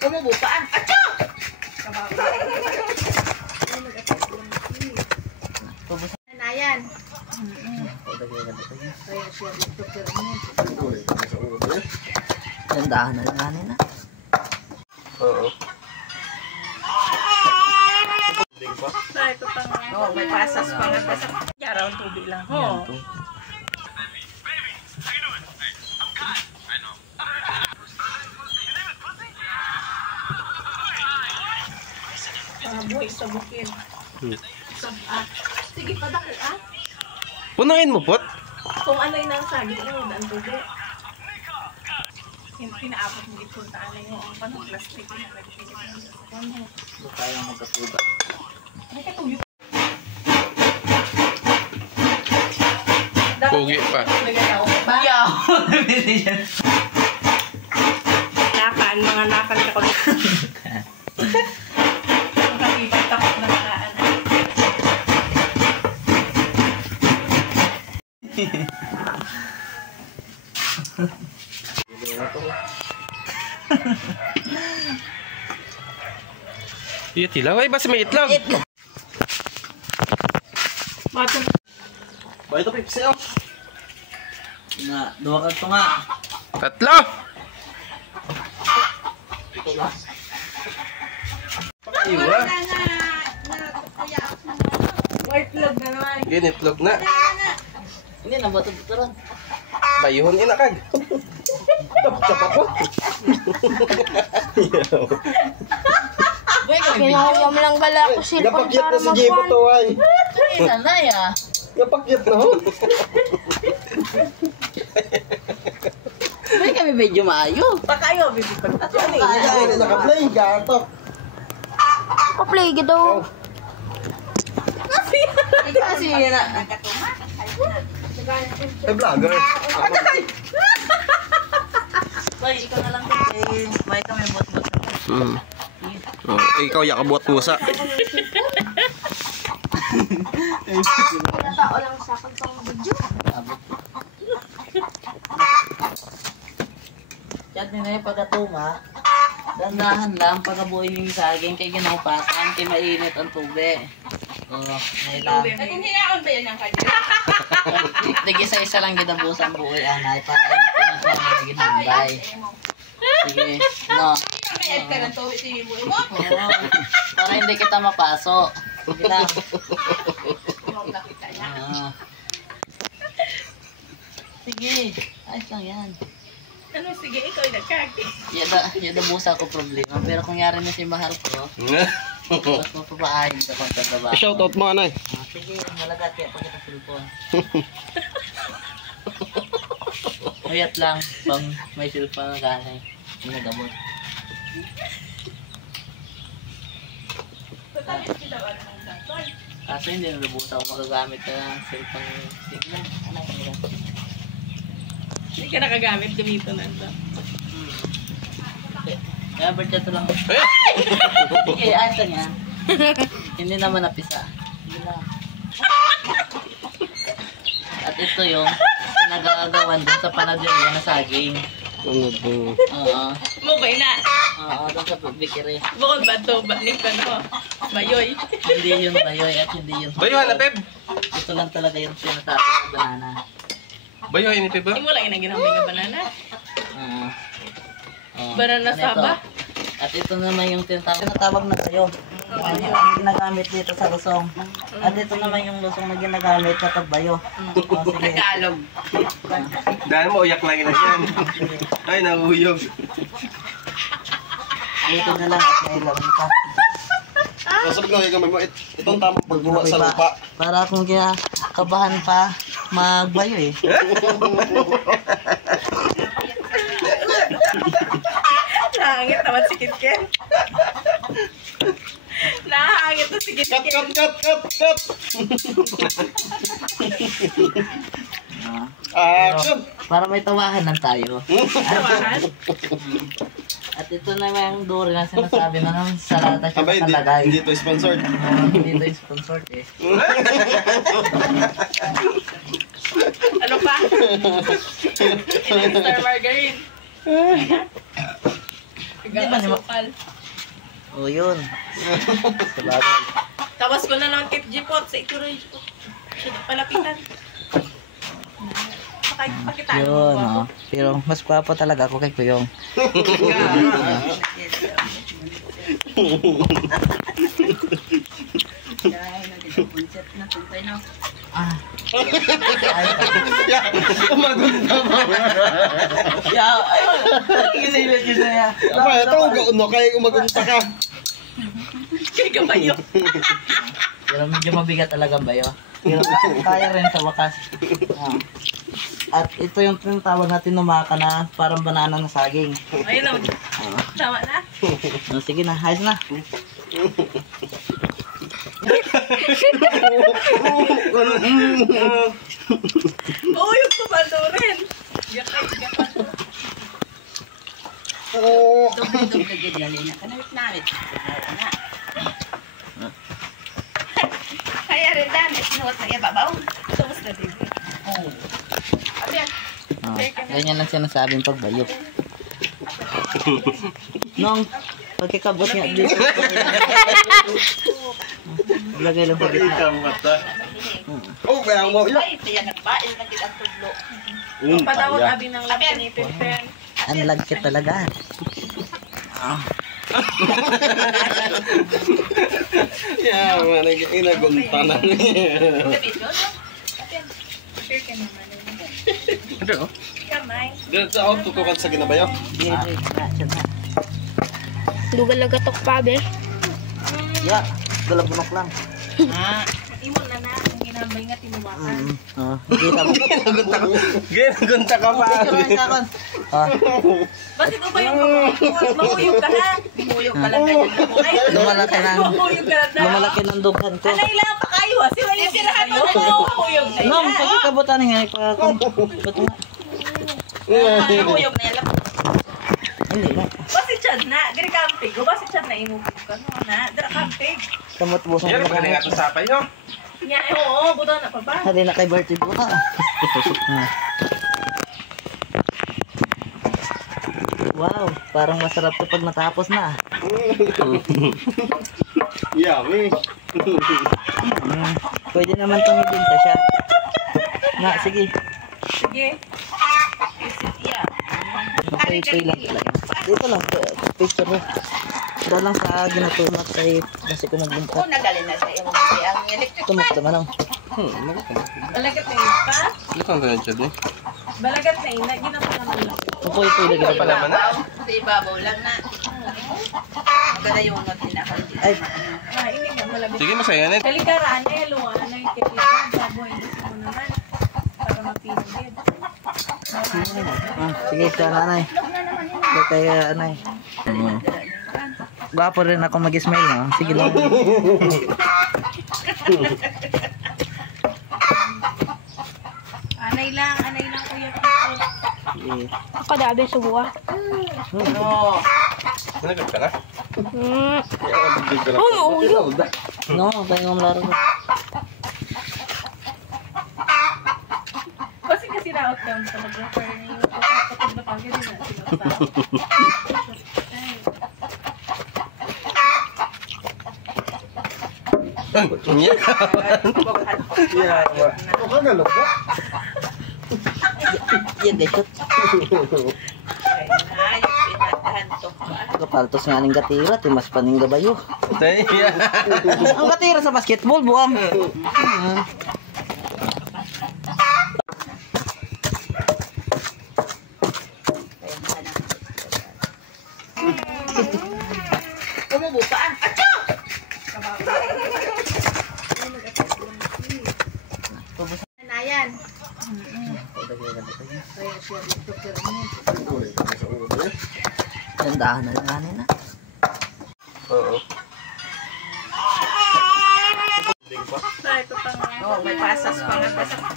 Bumubuka ah. Achoo! Na yan. Tandahan na lang nanin na. Oo. Ito pa nga. Oh, may pasas pa nga. Yaraw ang tubig lang. Oh. Buhay sa bukid. Sige, padaki ah. Punuin mo, pot? Kung ano yung nasagi, yung daan tubig. Pinaabot mo ito, taala yung panong plastic na nagpilit ng sakon mo. Ito tayong magkatuga. Ay, katuyo. Pugi pa. Bayaw! Nakan, mga nakan ka ko. Ang kakibay takot na nakaan. Iya tilaw ay basta may itlog. Matang. Ba ito Pepsi oh. Nga, duwa ka ito nga. Tatlo. Ito na. Iwa. White log na naman. Gini itlog na. Hindi na bato-bato ron. Bayuhon inakag. Tapa po. Kinahawam lang bala ako cellphone Napakyat para na si Jibo magkuhan. to ay. Isa na ya. Napakyat na ho. May kami medyo maayo. Pakayo, bibi pa. Ay, naka-play gato. Pa-play daw. Kasi na. Ay, vlogger. Bay, ikaw na lang. May kami bot-bot. Oh, ikaw yakabot pusa. Tao lang sa akin pang video. Chat nila yung pagkatuma. Dandahan lang pagkabuhin yung saging kay ginaupasan kay mainit ang tubig. Oo, may lang. Ay, kung hinaon ba yan ang kanya? Tig-isa-isa lang ginabusan buoy anay para yung ginambay. Sige, no. Mayad ka ng tubig sa ibo mo. Oo, para hindi kita mapasok. Sige lang. Oo. Sige, ayos lang yan. Ano, sige, ikaw yung nagkaki. Yada busa ko problema. Pero kung yari na si mahal ko, mas mapapaahin sa pagkagaba. Shoutout mo anay. Sige, malagat kaya pag kita cellphone. Uyat lang pang may cellphone na ganay. Hindi nagabot. Kaso hindi na nabusa ako magagamit ng cellphone signal. Ano ka nila? Hindi ka nakagamit, gamito na ito. Kaya birthday lang. Sige, ayos lang yan. Hindi naman napisa. Hindi lang. At ito yung pinagagawan doon sa panadilya na saging. Oo. Mubay na. Oo, doon sa bikiri. Bukod ba ito? Banik ka na. Bayoy. Hindi yun bayoy at hindi yun. Bayuhan na peb. Ito lang talaga yung sinasabi ng banana. Bayuhan ni peb. Hindi mo lang ginamay nga banana. Oo. Oo. Banana Ano saba? ito? At ito naman yung tinatawag na sayo. Ang ginagamit dito sa lusong. At ito naman yung lusong na ginagamit sa tagbayo. O, sige. Tagalog. Dahil mo uyak lang ina yan. Ay, nahuyog. Dito na lang at nailawan ka. Masarap na kayo mo. Itong tamang pagbuwa sa lupa. Para kung kabahan pa, magbayo eh. Nahangit naman si Kitken. Nahangit na si Kitken. Cut! Action! Para may tawahan lang tayo. Tawahan? At ito naman yung duri na sinasabi na naman sa lata siya Abay, nakalagay. hindi to sponsored. Hindi ito yung sponsored eh. Ano pa? Star margarine. Gasukal. O yun. Salamat. Tawas ko na ng tip G-pot sa ikuro yung palapitan. Pakitaan Yun, mo oh. Pero mas papa talaga ako kay Kuyong. Ah. Umagunta mo. Ya, ayun. Kinilit yun na yan. Apa, ito uno kay umagunta ka. Kaya kabayo. Pero medyo mabigat talaga ba yun? Pero kaya rin sa wakas. Ah. At ito yung tinatawag natin na maka na parang banana na saging. Ayun o. Tama na. Sige na, ayos na. Oo, yung kumando rin. Gatay. Doble-doble ganyan na. Kanawit namit. Kaya rin dan. Sinuot na ibabaw. Sumus na din. Ganyan lang sinasabing pagbayok. Nung pagkikabot niya dito. Lagay lang sa gitna. Oh, kaya mo. Patawag abi ng labi ni Pipen. Ang lagkit talaga. Yeah, man, inagunta na niya. Share ka naman. Ano? Kamay. Dito sa auto ko kan sa ginabayo. Lugal-lagatok pa, be. Ya, galabunok lang. Imon na na. Ang ginambay nga tinuwakan. Kita mo. Ginagunta ka pa. Bakit ba yung mamuyog ka na? Mamuyog ka lang tayo. Lumalaki ng Mamuyog ka lang na. lumalaki ng dughan ko. Anay lang pa kayo. Sila yung sirahan mo na mamuyog na Nung yan. pagkikabutan nga Mamuyog na yan. Hindi na. Basi Chad na. Gari kampig. O basi Chad na inubog ka. No na. Dara kampig. Kamot busan Pero ko pag nga ito sapay, no? Nya, oo. Buto na pa ba? Hali na kay Bertie buka. Wow, parang masarap to pag natapos na. Yummy. Pwede naman itong ibinta siya. Na, sige. Sige. Yeah. Pay lang talaga. Dito lang, picture mo. Dahil lang sa ginatulak sa'yo kasi ko nagbinta. Nagaling na sa iyo. Ang electric Tumakta man lang. Balagat na yun pa? Ito ang ganyan siya, eh. Balagat na yun. Ginapa naman lang. Ako ito ilagay Ito pala man, na? Sa ibabaw lang na. Maganda yung natinaka. Ay, Hindi nga malabit. Sige, masaya na. Kalikaraan na yung luwaan na yung kekita. Baboy. Gusto mo naman. Para mapinagid. sige ka nanay. Kaya anay. Gwapo rin ako mag-smile no? Sige lang. Anay lang kuya. Ako dabi, subuha. Nanagot ka na? Oo, maulo. No, kaya nga malaro ko. Kasi raot lang sa mag-refer niyo. Kapag napagod na sila. Iya. Ako ka galok po? Yan guys. Kapaltos nga ning gatira, timas pa ning gabayo. Iya. Ang gatira sa basketball, buang. Bumubukaan. Atcho! Na yan. Dandahan na lang na. Oo. May pasas pa nga.